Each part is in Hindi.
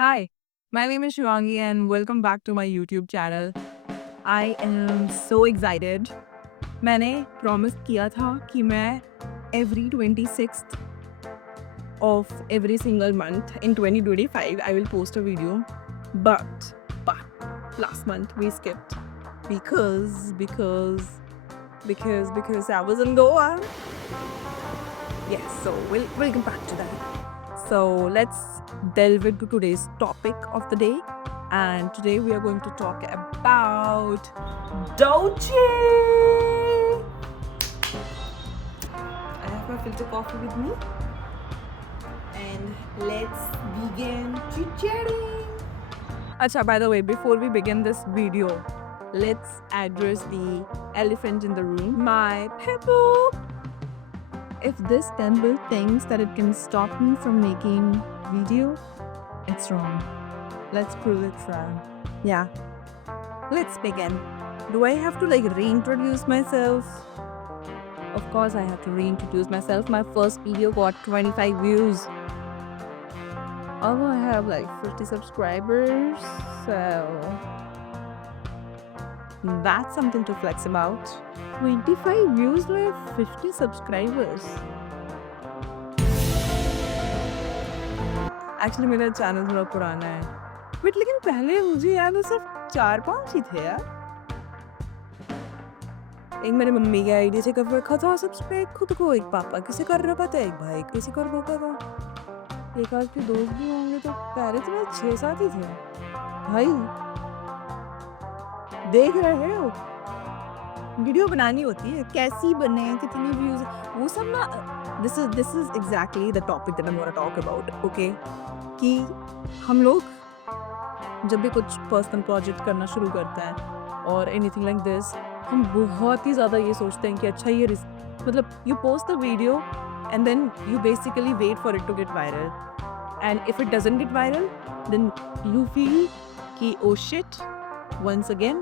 Hi, my name is Shivangi and welcome back to my YouTube channel. I am so excited. मैंने promise किया था कि मैं every 26th of every single month in 2025 I will post a video. But last month we skipped because I was in Goa. Yes, so we'll get back to that. So let's delve into today's topic of the day. And today we are going to talk about Dolce. I have my filter coffee with me. And let's begin chit-chatting. Acha, by the way, before we begin this video, let's address the elephant in the room. My pimple. If this temple thinks that it can stop me from making video, it's wrong. Let's prove it wrong. Yeah, let's begin. Do I have to reintroduce myself? Of course I have to reintroduce myself. My first video got 25 views. Although I have 50 subscribers, so that's something to flex about. 25 views with 50 subscribers. Actually मेरा चैनल थोड़ा पुराना है बट लेकिन पहले मुझे याद है सिर्फ 4-5 ही थे यार। एक मेरे मम्मी के आईडी से कर रखा था सब्सक्राइब खुद को, एक पापा किसे कर रखा था, एक भाई किसे कर रखा था, एक आध के दोस्त भी होंगे, तो पहले तो 6-7 ही थे। भाई देख रहे हो, वीडियो बनानी होती है, कैसी बने, कितनी व्यूज, वो सब ना। This is exactly the topic that I want to talk about. Okay, कि हम लोग जब भी कुछ पर्सनल प्रोजेक्ट करना शुरू करते हैं और एनीथिंग लाइक दिस, हम बहुत ही ज़्यादा ये सोचते हैं कि अच्छा ये मतलब you post the video and then you basically wait for it to get viral, and if it doesn't get viral then you feel कि oh shit, once again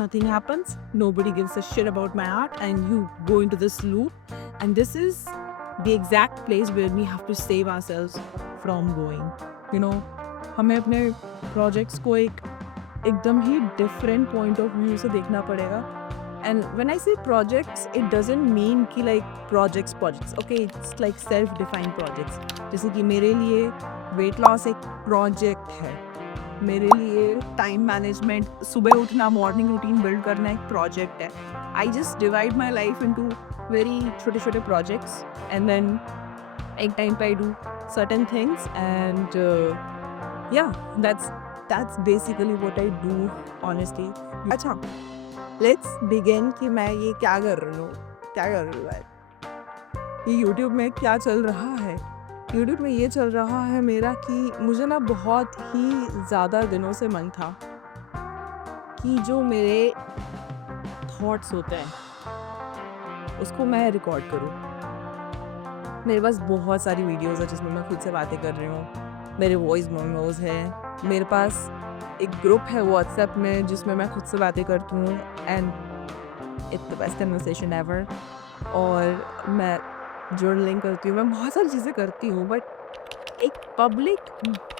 nothing happens, nobody gives a shit about my art, and you go into this loop. And this is the exact place where we have to save ourselves from going, you know, हमें अपने projects को एकदम ही different point of view से देखना पड़ेगा. And when I say projects, it doesn't mean कि projects, okay, it's like self-defined projects. जैसे कि मेरे लिए weight loss एक project है, मेरे लिए टाइम मैनेजमेंट, सुबह उठना, मॉर्निंग रूटीन बिल्ड करना एक प्रोजेक्ट है. I just divide my life into very छोटे छोटे प्रोजेक्ट्स, एंड देन एक टाइम पे I do certain things, and yeah that's basically what I do honestly. अच्छा, लेट्स बिगिन कि मैं ये क्या कर रही हूँ ये यूट्यूब में क्या चल रहा है. यूट्यूब में ये चल रहा है मेरा कि मुझे ना बहुत ही ज़्यादा दिनों से मन था कि जो मेरे थॉट्स होते हैं उसको मैं रिकॉर्ड करूं. मेरे पास बहुत सारी वीडियोस है जिसमें मैं खुद से बातें कर रही हूँ, मेरे वॉइस मेमोज है, मेरे पास एक ग्रुप है व्हाट्सएप में जिसमें मैं खुद से बातें करती हूँ, and it's the best conversation ever. और मैं जर्नलिंग करती हूँ, मैं बहुत सारी चीज़ें करती हूँ, बट एक पब्लिक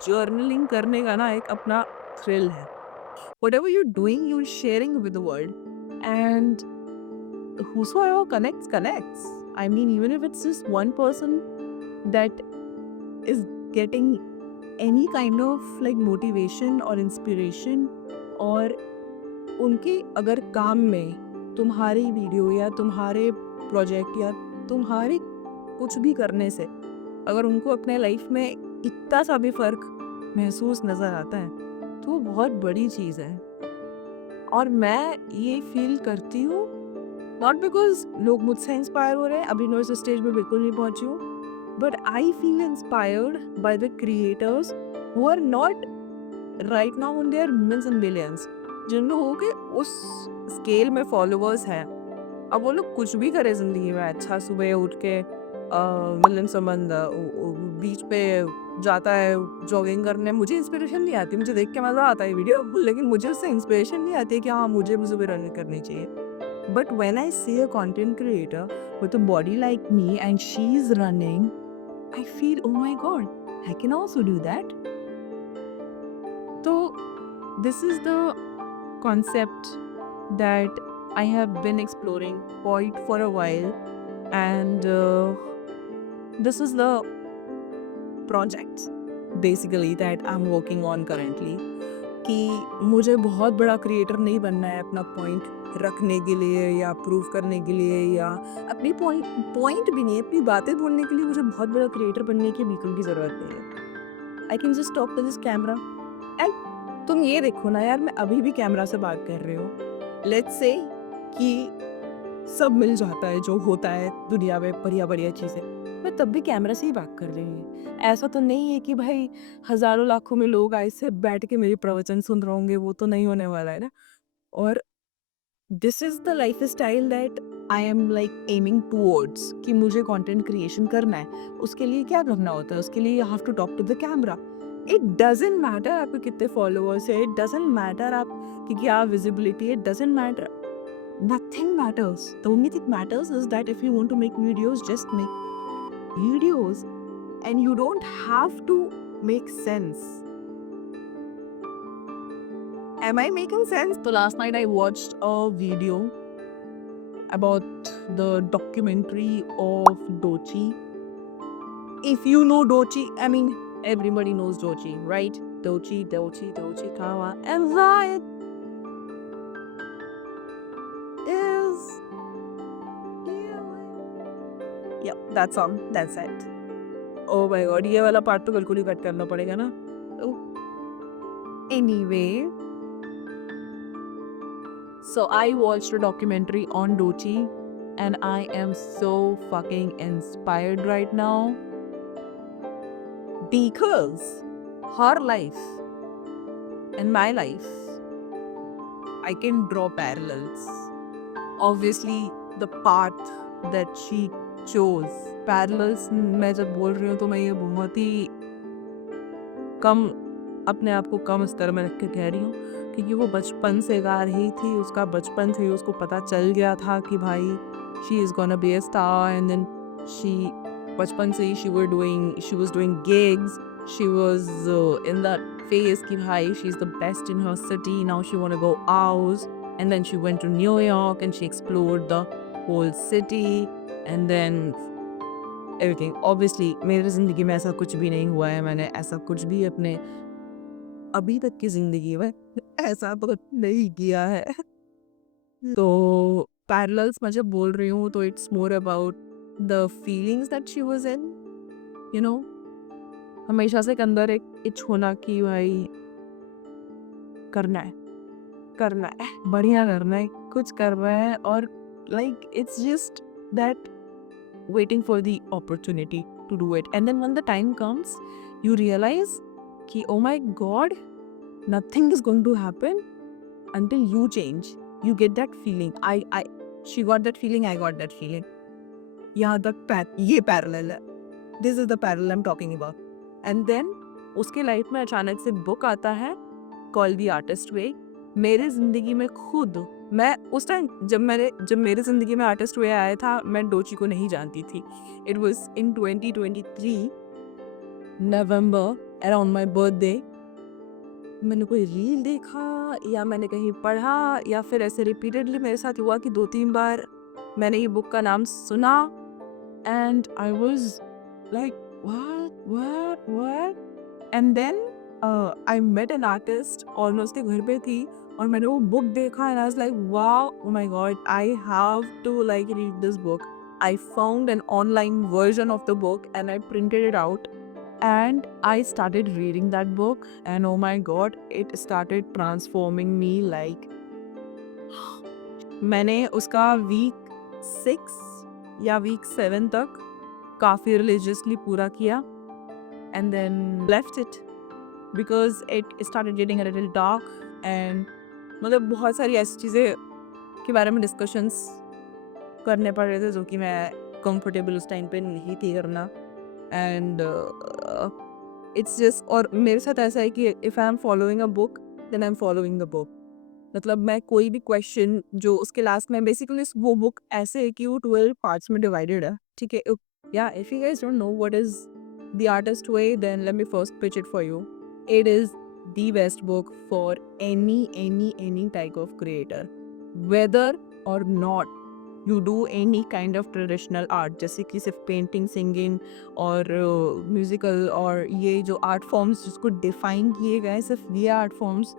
जर्नलिंग करने का ना एक अपना थ्रिल है. Whatever you're doing, you're sharing with the world, and whosoever connects. I mean, even if it's just one person that is getting any kind of motivation or inspiration, और उनके अगर काम में तुम्हारी वीडियो या तुम्हारे प्रोजेक्ट या तुम्हारे कुछ भी करने से अगर उनको अपने लाइफ में इतना सा भी फ़र्क महसूस नज़र आता है तो वो बहुत बड़ी चीज़ है. और मैं ये फील करती हूँ नॉट बिकॉज लोग मुझसे इंस्पायर हो रहे हैं, अभी मैं इस स्टेज में बिल्कुल नहीं पहुँची हूँ, but I feel inspired by the creators who are not right now on their millions and billions, जिन लोगों के उस स्केल में फॉलोअर्स हैं. अब वो लोग कुछ भी करे ज़िंदगी में, अच्छा सुबह उठ के मिलन संबंध बीच पे जाता है जॉगिंग करने, मुझे इंस्पिरेशन नहीं आती, मुझे देख के मज़ा आता है वीडियो, लेकिन मुझे उससे इंस्पिरेशन नहीं आती है कि हाँ मुझे भी सुबह रनिंग करनी चाहिए. But when I see a content creator with a body like me and she is running, I feel oh my God, I can also do that. So this is the concept that I have been exploring quite for a while, and this is the project basically that I'm working on currently. कि मुझे बहुत बड़ा क्रिएटर नहीं बनना है अपना पॉइंट रखने के लिए या प्रूव करने के लिए, या अपनी पॉइंट भी नहीं, अपनी बातें बोलने के लिए मुझे बहुत बड़ा क्रिएटर बनने की बिल्कुल भी ज़रूरत नहीं है। I can just talk to this camera and तुम ये देखो ना यार, मैं अभी भी कैमरा से बात कर रही हूँ। लेट्स से कि सब मिल जाता है जो होता है दुनिया में, बढ़िया बढ़िया चीज़ें, मैं तब भी कैमरा से ही बात कर रही हूँ। ऐसा तो नहीं है कि भाई हज़ारों लाखों में लोग ऐसे बैठ के मेरे प्रवचन सुन रहे होंगे, वो तो नहीं होने वाला है ना। और this is the lifestyle that I am like aiming towards कि मुझे कंटेंट क्रिएशन करना है। उसके लिए क्या करना होता है? उसके लिए you have to talk to the camera. It doesn't matter आपके कितने फॉलोअर्स है, इट डज़न्ट मैटर आप की क्या विज़िबिलिटी है, it doesn't matter. Nothing matters. The only thing matters is that if you want to make videos, just make videos. And you don't have to make sense. Am I making sense? So last night I watched a video about the documentary of Dochi. If you know Dochi, I mean everybody knows Dochi, right? Dochi, Kawa. And that is yeah, that song, that's it. Oh my god, ये वाला पार्ट तो बिल्कुल ही कट करना पड़ेगा ना। Anyway, so I watched a documentary on Dochi and I am so fucking inspired right now because her life and my life, I can draw parallels. Obviously, the path that she chose, parallels मैं जब बोल रही हूँ तो मैं ये बहुत ही कम अपने आप को कम स्तर में रख के कह रही हूँ, क्योंकि वो बचपन से गा रही थी, उसका बचपन से ही उसको पता चल गया था कि भाई she is gonna be a star. And then she बचपन से ही she was doing gigs, she was in that phase कि भाई she is the best in her city, now she want to go out. And then she went to New York and she explored the whole city and then everything. Obviously मेरी ज़िंदगी में ऐसा कुछ भी नहीं हुआ है, मैंने ऐसा कुछ भी अपने अभी तक की ज़िंदगी में ऐसा तो नहीं किया है। तो पैरेलल्स मैं जब बोल रही हूँ तो it's more about the feelings that she was in, you know. हमेशा से एक अंदर एक इच होना कि भाई करना है, बढ़िया करना है, कुछ कर रहा है, और like it's just that waiting for the opportunity to do it. And then when the time comes, you realize कि oh my god, nothing is going to happen until you change. You get that feeling. She got that feeling, I got that feeling. यहाँ तक ये parallel है. This is the parallel I'm talking about. And then उसके लाइफ में अचानक से बुक आता है Call the Artist Way. मेरे ज़िंदगी में खुद मैं उस टाइम जब मेरे ज़िंदगी में आर्टिस्ट वे आया था, मैं डोची को नहीं जानती थी। It was in 2023 November around my birthday. मैंने कोई रील देखा या मैंने कहीं पढ़ा या फिर ऐसे रिपीटेडली मेरे साथ हुआ कि 2-3 बार मैंने ये बुक का नाम सुना and I was like what and then I met an artist और मैं उसके घर पे थी और मैंने वो बुक देखा and I was like wow, oh my God, I have to like read this book. I found an online version of the book and I printed it out and I started reading that book and oh my god, it started transforming me like मैंने उसका week 6 या week 7 तक काफ़ी religiously पूरा किया and then left it because it started getting a little dark and मतलब बहुत सारी ऐसी चीज़ें के बारे में डिस्कशंस करने पड़ रहे थे जो कि मैं कंफर्टेबल उस टाइम पे नहीं थी करना। एंड इट्स जस्ट, और मेरे साथ ऐसा है कि if I am following a book then I am following the book. मतलब मैं कोई भी क्वेश्चन जो उसके लास्ट में बेसिकली वो बुक ऐसे है कि वो 12 पार्ट्स में डिवाइडेड है, ठीक है। या if you guys don't know what is the artist way, then let me first pitch it for you. It is the best book for any type of creator, whether or not you do any kind of traditional art, जैसे कि सिर्फ पेंटिंग, सिंगिंग और म्यूजिकल और ये जो आर्ट फॉर्म्स जिसको डिफाइन किए गए हैं, सिर्फ ये आर्ट फॉर्म्स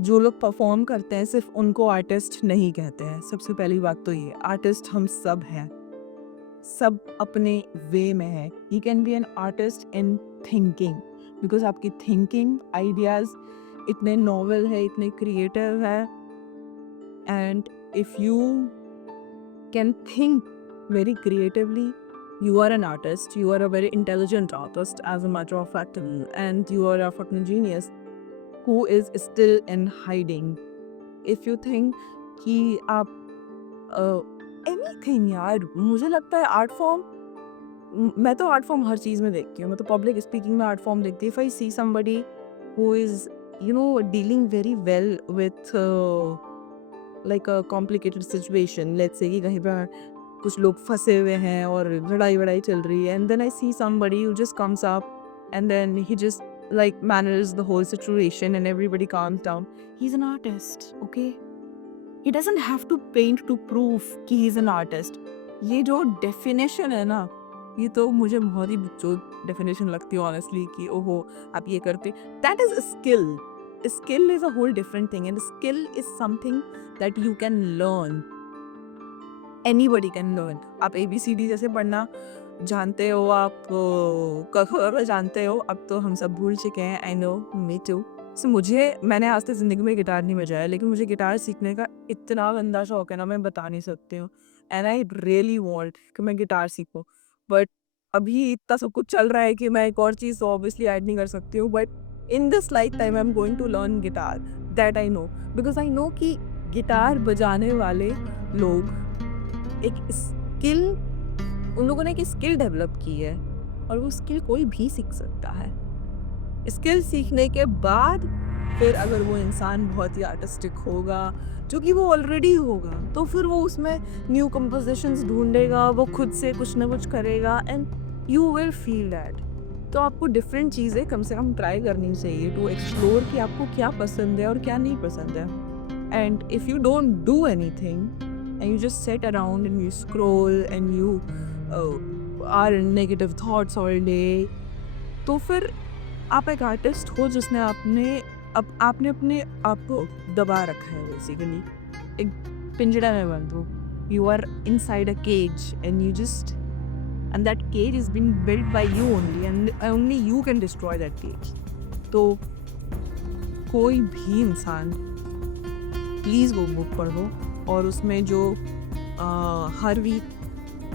जो लोग परफॉर्म करते हैं सिर्फ उनको आर्टिस्ट नहीं कहते हैं। सबसे पहली बात तो ये, आर्टिस्ट हम सब हैं, सब अपने वे में है। You can be an artist in thinking, because आपकी थिंकिंग आइडियाज इतने नॉवल है, इतने क्रिएटिव है, and if you can think very creatively, you are an artist, you are a very intelligent artist as a matter of fact, and you are a fucking genius who is still in hiding. If you think कि आप anything यार, मुझे लगता है आर्ट फॉर्म, मैं तो आर्ट फॉर्म हर चीज़ में देखती हूँ। मैं तो पब्लिक स्पीकिंग में आर्ट फॉर्म देखती हूँ। If I see somebody who is dealing very well with like a complicated situation, let's say कि कहीं पर कुछ लोग फंसे हुए हैं और लड़ाई वड़ाई चल रही है, and then I see somebody who just comes up and then he just like manages the whole situation and everybody calms down. He's an artist, okay? He doesn't have to paint to prove कि he's an artist. ये जो definition है ना, ये तो मुझे बहुत ही बकचोद definition लगती है honestly कि ओहो आप ये करते, that is a skill. A skill is a whole different thing, and a skill is something that you can learn. Anybody can learn. आप ABCD जैसे पढ़ना जानते हो, आप क ख जानते हो, अब तो हम सब भूल चुके हैं। I know, me to. सो मैंने आज तक ज़िंदगी में गिटार नहीं बजाया, लेकिन मुझे गिटार सीखने का इतना गंदा शौक है ना, मैं बता नहीं सकती हूँ। एंड आई रियली वांट कि मैं गिटार सीखूँ, बट अभी इतना सब कुछ चल रहा है कि मैं एक और चीज़ तो ऑब्वियसली ऐड नहीं कर सकती हूँ। But in this lifetime I am going to learn guitar, that I know, because I know कि गिटार बजाने वाले लोग एक स्किल, उन लोगों ने एक स्किल डेवलप की है, और वो स्किल कोई भी सीख सकता है। स्किल सीखने के बाद फिर अगर वो इंसान बहुत ही आर्टिस्टिक होगा, जो कि वो ऑलरेडी होगा, तो फिर वो उसमें न्यू कंपोजिशंस ढूंढेगा, वो खुद से कुछ ना कुछ करेगा, and you will feel that. तो आपको डिफरेंट चीज़ें कम से कम ट्राई करनी चाहिए टू एक्सप्लोर कि आपको क्या पसंद है और क्या नहीं पसंद है। And if you don't do anything and you just sit around and you scroll and you are negative thoughts all day, तो फिर आप एक आर्टिस्ट हो जिसने आपने अपने आप को दबा रखा है, बेसिकली एक पिंजड़ा में बंद हो। You are inside a cage and you just, and that cage is been built by you only, and only you can destroy that cage. तो कोई भी इंसान प्लीज़ वो बुक पढ़ो, और उसमें जो हर week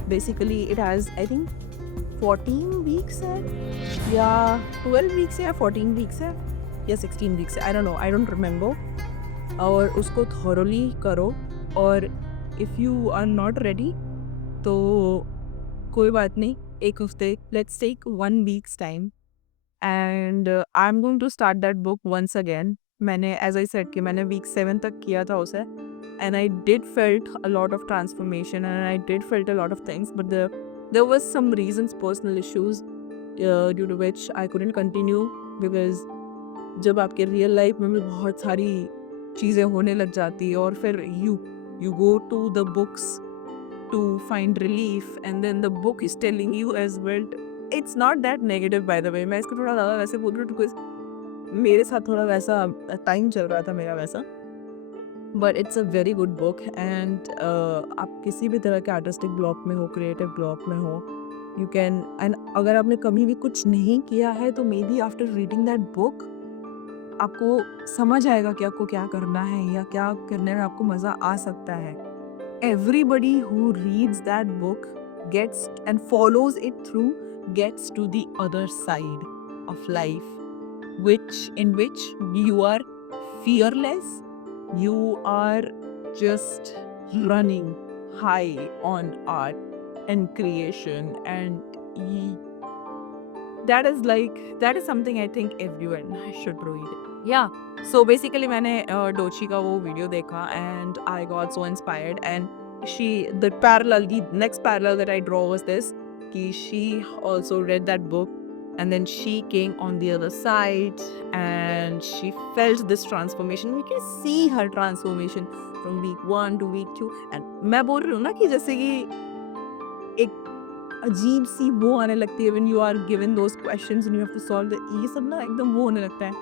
basically it has I think 14 weeks है, या 12 वीक्स है, या 14 वीक्स है, या 16 वीक्स है, I don't know, I don't remember. और उसको थॉरोली करो, और if you are not ready तो कोई बात नहीं, एक हफ्ते, let's take 1 weeks time, and I am going to start that book once again. मैंने एज आई सेड कि मैंने वीक 7 तक किया था उसे, and I did felt a lot of transformation, and I did felt a lot of things, but there was some reasons, personal issues, due to which I couldn't continue, because जब आपके रियल लाइफ में भी बहुत सारी चीज़ें होने लग जाती है, और फिर you go to the books to find relief, and then the book is telling you as well. It's not that negative, by the way. मैं इसको थोड़ा ज़्यादा वैसे बोल रही हूँ because मेरे साथ थोड़ा वैसा टाइम चल रहा था मेरा वैसा, but it's a very good book. And आप किसी भी तरह के आर्टिस्टिक ब्लॉक में हो, क्रिएटिव ब्लॉक में हो, यू कैन, एंड अगर आपने कभी भी कुछ नहीं किया है तो may be after reading that book आपको समझ आएगा कि आपको क्या करना है या क्या करने में आपको मज़ा आ सकता है। Everybody who reads that book gets and follows it through gets to the other side of life, in which you are fearless, you are just running high on art and creation, and that is something I think everyone should read. Yeah, so basically मैंने डोची का वो वीडियो देखा, and I got so inspired, and the next parallel that I draw was this, कि she also read that book and then she came on the other side and she felt this transformation. You can see her transformation from week 1 to week 2. and मैं बोल रही हूँ ना कि जैसे कि एक अजीब सी वो आने लगती है when you are given those questions and you have to solve the ये सब ना एकदम वो होने लगता है.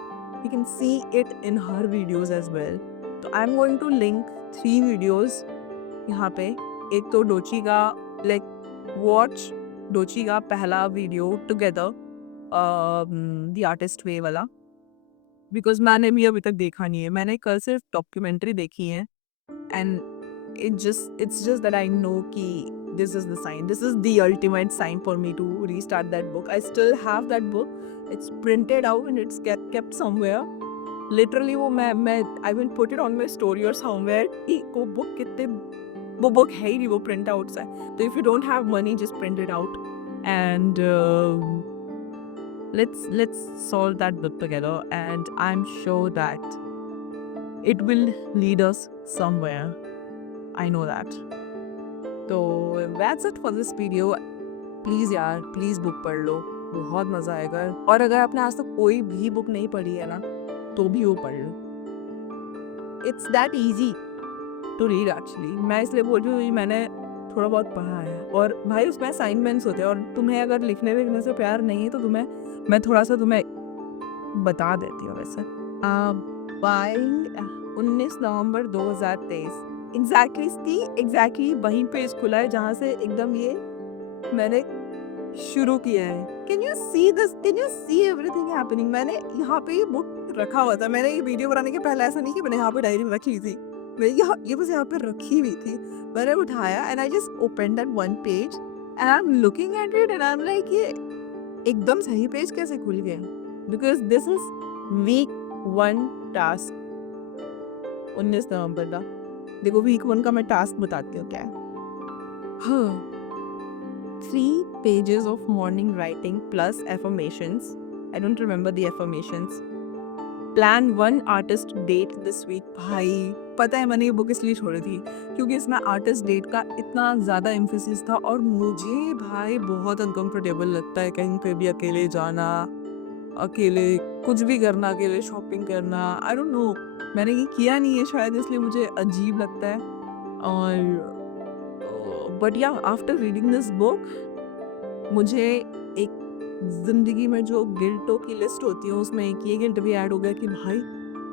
You can see it in her videos as well. तो I'm going to link 3 videos यहाँ पे. एक तो डोची का like watch डोची का पहला वीडियो टुगेदर द आर्टिस्ट वे वाला, बिकॉज मैंने भी अभी तक देखा नहीं है. मैंने कल सिर्फ डॉक्यूमेंट्री देखी है and it's just that I know कि this is the sign, this is the ultimate sign for me to restart that book. I still have that book, it's printed out and it's kept somewhere. Literally वो मैं I will put it on my story or somewhere कि वो book कितने वो book है ही नहीं, वो print out है. तो if you don't have money just print it out and let's solve that book together and I'm sure that it will lead us somewhere. I know that. तो that's it for this video. Please यार प्लीज़ बुक पढ़ लो, बहुत मज़ा आएगा. और अगर आपने आज तक कोई भी बुक नहीं पढ़ी है ना तो भी वो पढ़ लो. It's that easy to read actually. मैं इसलिए बोल रही हूँ मैंने थोड़ा बहुत पढ़ा है. और भाई उसमें असाइनमेंट्स होते हैं और तुम्हें अगर लिखने विखने से प्यार नहीं है तो मैं थोड़ा सा तुम्हें बता देती हूँ. वैसे बाय 19 नवंबर 2023 एग्जैक्टली वहीं पेज खुला है जहाँ से एकदम ये मैंने शुरू किया है. Can you see this, can you see everything happening. मैंने यहाँ पे ये बुक रखा हुआ था. मैंने ये वीडियो बनाने के पहले ऐसा नहीं कि मैंने यहाँ पे डायरी रख ली थी. मैं ये बस यहाँ पे रखी हुई थी. मैंने उठाया and I just open that one page and I am looking at it and I am like ये एकदम सही पेज कैसे खुल गया. Because this is weak 1 task 19 नवंबर का. देखो वीक 1 का मैं टास्क बताती हूँ क्या है. हाँ, 3 pages of morning writing plus affirmations. I don't remember the affirmations. Plan 1 artist date this week. भाई पता है मैंने ये बुक इसलिए छोड़ी थी क्योंकि इसमें आर्टिस्ट डेट का इतना ज़्यादा एम्फेसिस था और मुझे भाई बहुत अनकम्फर्टेबल लगता है कहीं पे भी अकेले जाना, अकेले कुछ भी करना, अकेले शॉपिंग करना. आई डोंट नो, मैंने ये किया नहीं है शायद इसलिए मुझे अजीब लगता है. और बट या आफ्टर रीडिंग दिस बुक मुझे एक ज़िंदगी में जो गिल्टों की लिस्ट होती है उसमें एक ये गिल्ट भी ऐड हो गया कि भाई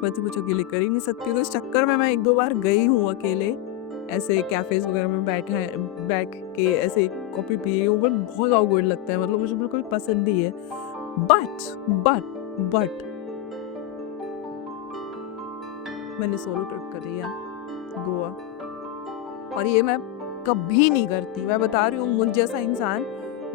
मैं तो कुछ अकेले कर ही नहीं सकती. तो इस चक्कर में मैं 1-2 बार गई हूँ अकेले ऐसे कैफ़ेज़ वगैरह में बैठ के ऐसे कॉफ़ी पिए हूँ. बट बहुत ऑकवर्ड लगता है, मतलब मुझे बिल्कुल पसंद नहीं है. बट मैंने सोलो ट्रिप करी है गोवा और ये मैं कभी नहीं करती. मैं बता रही हूँ मुझ जैसा इंसान,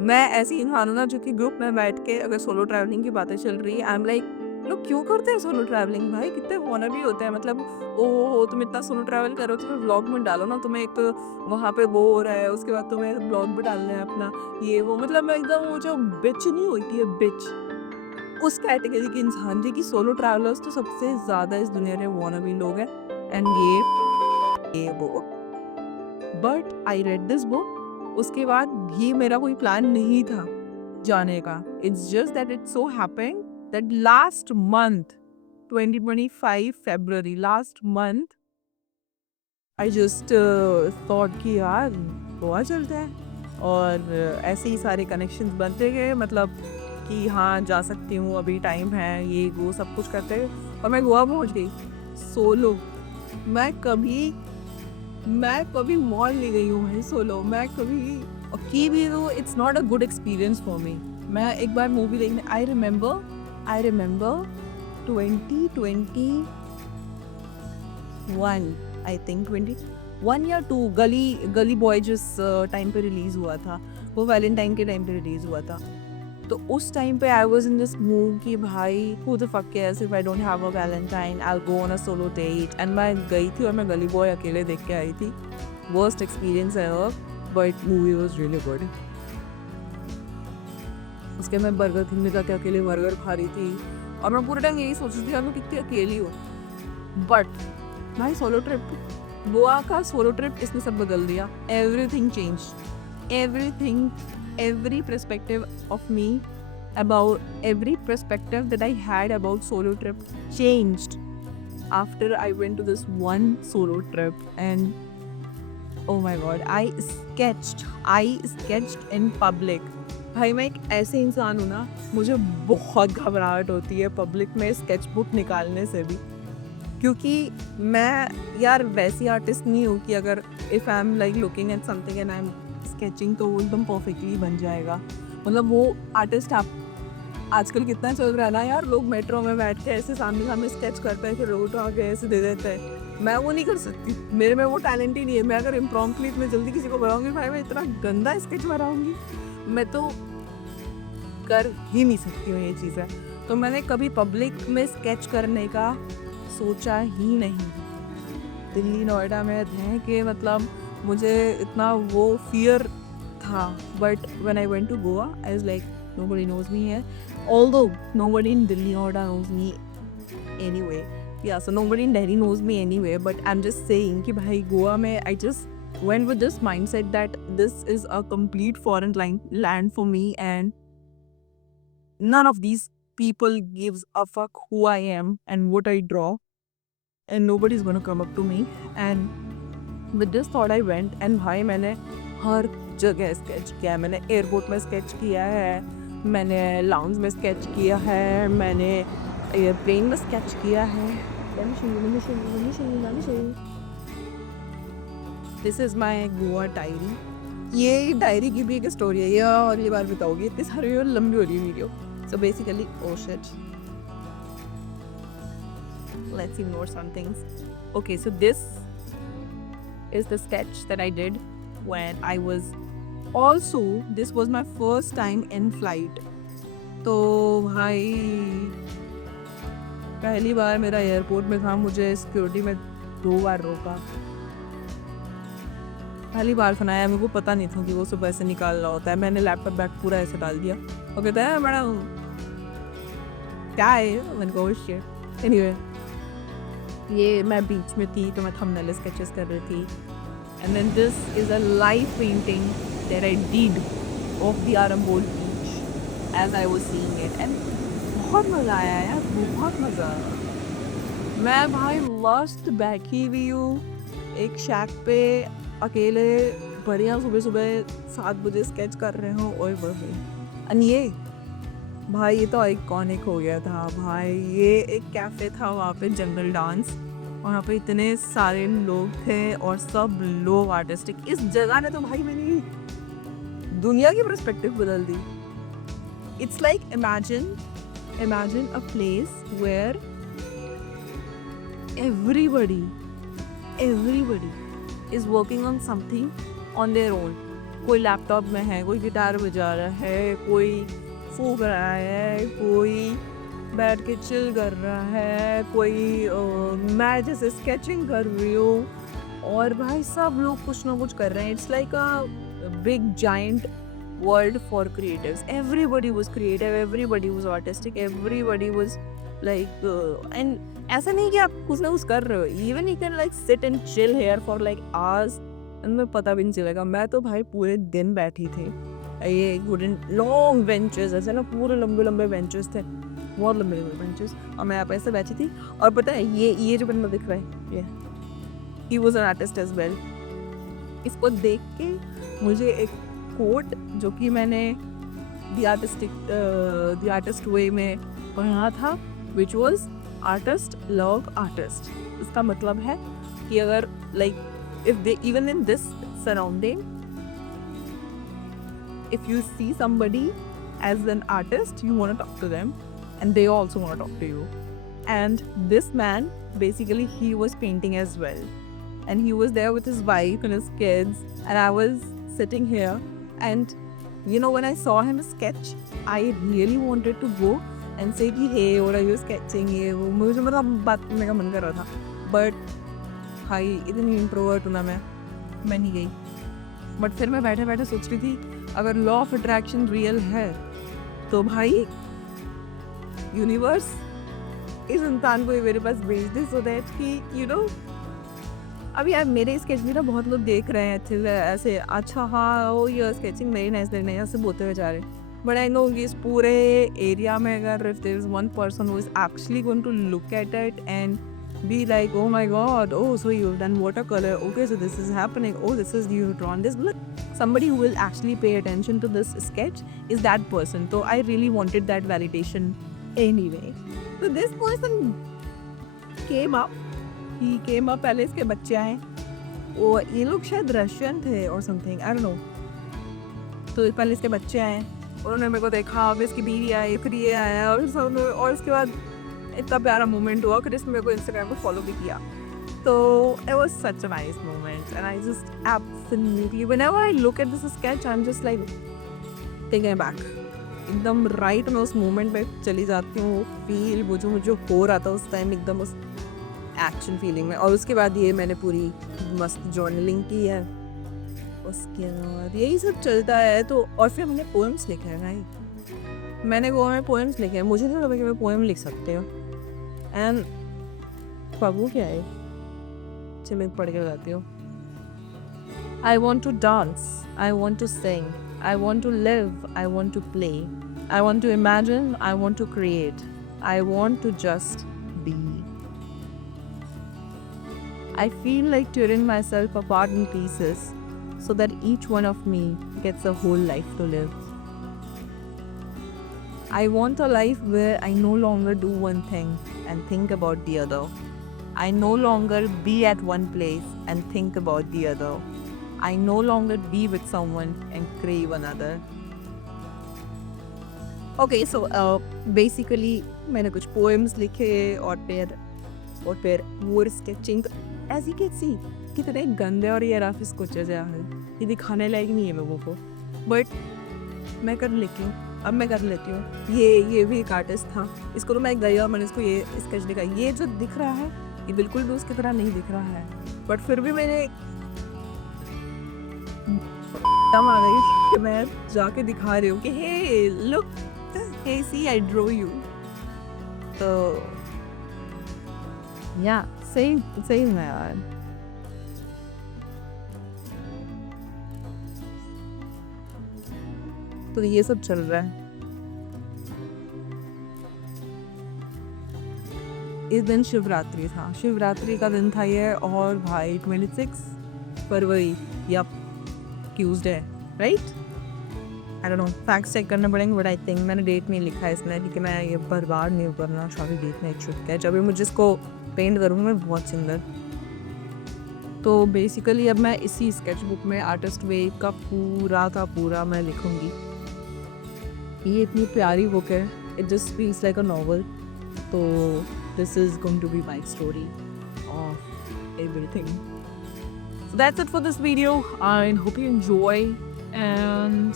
मैं ऐसी इंसान हूँ ना जो कि ग्रुप में बैठ के अगर सोलो ट्रैवलिंग की बातें चल रही है आई एम लाइक लोग क्यों करते हैं सोलो ट्रैवलिंग. भाई कितने वॉना भी होते हैं, मतलब ओ तुम इतना सोलो ट्रैवल करो तो फिर व्लॉग में डालो ना. तुम्हें एक तो वहाँ पे वो हो रहा है, उसके बाद तुम्हें व्लॉग में डालना है अपना ये वो. मतलब मैं एकदम वो जो बिच नहीं होती है बिच, उस कैटेगरी के इंसान थी कि सोलो ट्रैवलर्स तो सबसे ज़्यादा इस दुनिया में वॉनाबी लोग हैं. एंड ये book, but I read this book. उसके बाद ये मेरा कोई प्लान नहीं था जाने का. It's just that it so happened that last month 2025 February last month I just thought कि यार गोवा चलते हैं. और ऐसे ही सारे कनेक्शंस बनते गए, मतलब कि हाँ जा सकती हूँ, अभी टाइम है, ये वो सब कुछ करते हैं. और मैं गोवा पहुँच गई सोलो. मैं कभी मॉल नहीं गई हूँ भाई सोलो. मैं कभी भी तो it's not a good experience for me. मैं एक बार मूवी देखने आई रिमेंबर 2021 आई थिंक 21 या 2 गली बॉय जिस टाइम पे रिलीज़ हुआ था, वो वैलेंटाइन के टाइम पे रिलीज़ हुआ था. तो उस टाइम पे I was in this move कि भाई who the fuck cares if I don't have a valentine, I will go on a solo date. And मैं गई थी और मैं गली बॉय अकेले देख के आई थी. Worst experience ever, but movie was really good. उसके मैं बर्गर किंग में जाके अकेले बर्गर खा रही थी और मैं पूरे टाइम यही सोच रही थी मैं कितनी अकेली हूँ. बट भाई सोलो ट्रिप, गोवा का सोलो ट्रिप इसने सब बदल दिया. Everything change, every perspective of me about every perspective that I had about solo trip changed after I went to this one solo trip. And oh my god, I sketched in public. भाई मैं एक ऐसे इंसान हूँ ना, मुझे बहुत घबराहट होती है पब्लिक में स्केच बुक निकालने से भी, क्योंकि मैं यार वैसी आर्टिस्ट नहीं हूँ कि अगर if I am like looking at something and I M sketching तो वो एकदम परफेक्टली बन जाएगा। मतलब वो आर्टिस्ट आप आजकल कितना चल रहा है ना यार, लोग मेट्रो में बैठ के ऐसे सामने सामने स्केच करते हैं, फिर रोड आगे ऐसे दे देते हैं। मैं वो नहीं कर सकती, मेरे में वो टैलेंट ही नहीं है। मैं अगर इम्प्रॉम्प्टली इतने जल्दी किसी को बनाऊंगी, भाई मैं इतना गंदा स्केच बनाऊंगी, मैं तो कर ही नहीं सकती हूँ ये चीज़ें। तो मैंने कभी पब्लिक में स्केच करने का सोचा ही नहीं। दिल्ली नोएडा में रह के मतलब मुझे इतना वो फियर था, but when I went to Goa I was like nobody knows me here, although nobody in Delhi Noida knows me anyway. Yeah, so nobody in Delhi knows me anyway, but I'm just saying कि भाई गोवा में I just went with this mindset that this is a complete foreign land for me, and none of these people gives a fuck who I am and what I draw, and nobody's gonna come up to me. And with this thought I went, and भाई मैंने हर जगह स्केच किया है। मैंने एयरपोर्ट में स्केच किया है, मैंने लाउंज में स्केच किया है, मैंने एयरप्लेन में स्केच किया है। This is my Goa diary. ये डायरी की भी एक स्टोरी है, ये और ये बार बताओगी, इतनी सारी लंबी हो रही है video. So basically oh shit, let's ignore some things. Okay, so this is the sketch that I did when I was, also this was my first time in flight. तो भाई पहली बार मेरा एयरपोर्ट में था, मुझे सिक्योरिटी में 2 बार रोका। पहली बार सुनाया, मेरे को पता नहीं था कि वो सुबह ऐसे निकालना होता है। मैंने लैपटॉप बैग पूरा ऐसे डाल दिया, वो कहता है मैडम क्या है, मैंने कहा शिट। एनीवे ये मैं बीच में थी तो मैं थंबनेल स्केचेस कर रही थी, and then this is a live painting that I did of the Arambol beach as I was seeing it, and बहुत मज़ा आया यार, बहुत मज़ा आया। मैं भाई मस्त बैठी हुई हूँ एक शैक पे अकेले, बढ़िया सुबह सुबह 7 बजे स्केच कर रहे हो। ओए भाई, and ये भाई ये तो आइकॉनिक हो गया था भाई। ये एक कैफ़े था वहाँ पे, जंगल डांस, वहाँ पे इतने सारे लोग थे और सब लोग आर्टिस्टिक। इस जगह ने तो भाई मेरी दुनिया की पर्सपेक्टिव बदल दी। It's like imagine a place where everybody is working on something on their own. कोई लैपटॉप में है, कोई गिटार बजा रहा है, कोई फूक रहा है, कोई बैठ के चिल कर रहा है, कोई मैं जैसे स्केचिंग कर रही हूँ, और भाई सब लोग कुछ ना कुछ कर रहे हैं। It's like a big giant world for creatives. Everybody was creative, everybody was artistic, everybody was like, and ऐसा नहीं कि आप कुछ ना कुछ कर रहे हो, even you can like sit and chill here for like ours, and मैं पता भी नहीं चलेगा। मैं तो भाई पूरे दिन बैठी थी, ये वुडन लॉन्ग बेंचेस ऐसे ना, पूरे लंबे लंबे बेंचेस थे, बहुत लंबे लंबे बेंचेस, और मैं यहाँ पे ऐसे बैठी थी। और पता है ये जो बंदा दिख रहा है, ये ही was an artist as well. इसको देख के मुझे एक कोट जो कि मैंने द आर्टिस्ट वे में पढ़ा था, which was artist love artist. इसका मतलब है कि अगर like if they even in this surrounding, if you see somebody as an artist, you want to talk to them, and they also want to talk to you. And this man, basically, he was painting as well, and he was there with his wife and his kids, and I was sitting here, and you know, when I saw him sketch, I really wanted to go and say कि hey, what are you sketching? ये वो मुझे मतलब बात करने का मन कर रहा था, but भाई इतनी इंट्रोवर्ट हूँ ना मैं नहीं गई। बट फिर मैं बैठे बैठे सोच रही थी, अगर लॉ ऑफ अट्रैक्शन रियल है तो भाई यूनिवर्स इस इंसान को मेरे पास भेज दे, सो दैट कि यू नो, अभी यार मेरे स्केच भी ना बहुत लोग देख रहे हैं ऐसे, अच्छा हाँ वो ये स्केचिंग नहीं ऐसे बोलते हुए जा रहे हैं, बट आई नो इस पूरे एरिया में अगर if there is one person who is actually going to look at it and be like, oh my god, oh so you've done watercolor, okay so this is happening, oh this is you've drawn this, look, somebody who will actually pay attention to this sketch is that person. So I really wanted that validation anyway. So this person came up, he came up, पहले इसके बच्चे आए, वो ये लोग शायद रशियन थे और समथिंग, आई डोंट नो. तो पहले इसके बच्चे आए, उन्होंने मेरे को देखा, फिर इसकी बीवी आई, फिर ये आया, और उसके बाद इतना प्यारा मोमेंट हुआ कि इसने मेरे को इंस्टाग्राम पर फॉलो भी किया. तो it was such a nice moment and I just absolutely, whenever I look at this sketch I'm just like taken aback. एकदम राइट मैं उस मोमेंट में चली जाती हूँ, वो फील, वो जो मुझे हो रहा था उस टाइम, एकदम उस एक्शन फीलिंग में. और उसके बाद ये मैंने पूरी मस्त जर्नलिंग की है, उसके बाद यही सब चलता है. तो और फिर मैंने पोएम्स लिखे हैं भाई, मैंने गोवा में पोएम्स लिखे हैं. मुझे नहीं लगा कि मैं पोएम लिख सकते हो. एंड बाबू क्या है, चलो मैं पढ़ के बताती हूँ. I want to dance, I want to sing, I want to live, I want to play, I want to imagine, I want to create, I want to just be. I feel like tearing myself apart in pieces so that each one of me gets a whole life to live. I want a life where I no longer do one thing and think about the other. I no longer be at one place and think about the other. I no longer be with someone and crave another. Okay, so basically मैंने कुछ poems लिखे और फिर वो sketching. As you can see, कितने गंदे और ये रफ स्केचेस हैं, ये दिखाने लायक नहीं है लोगों को, बट मैं कर लेती हूँ. अब मैं कर लेती हूँ. ये भी एक आर्टिस्ट था, इसको तो मैं गई और मैंने इसको ये स्केच दिखाई. ये जो दिख रहा है ये बिल्कुल भी उसकी तरह नहीं दिख रहा है, बट फिर भी मैंने दम आ गई कि मैं जाके दिखा रही हूँ कि hey look, hey see I draw you. तो या सही है यार. तो ये सब चल रहा है. इस दिन शिवरात्रि था, शिवरात्रि का दिन था ये, और भाई 26 फरवरी या Tuesday, right? I don't know, facts check करने पड़ेंगे, बट आई थिंक मैंने डेट नहीं लिखा है इसमें, क्योंकि मैं ये बर्बाद नहीं करना चाहती डेट में. एक शुभ है जब भी मुझे इसको पेंट करूँगी मैं बहुत सुंदर. तो बेसिकली अब मैं इसी स्केच बुक में आर्टिस्ट वे का पूरा मैं लिखूँगी. ये इतनी प्यारी बुक है, it just feels like a novel. तो this is going to be my story of everything. So that's it for this video. I hope you enjoy, and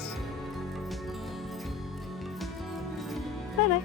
bye bye.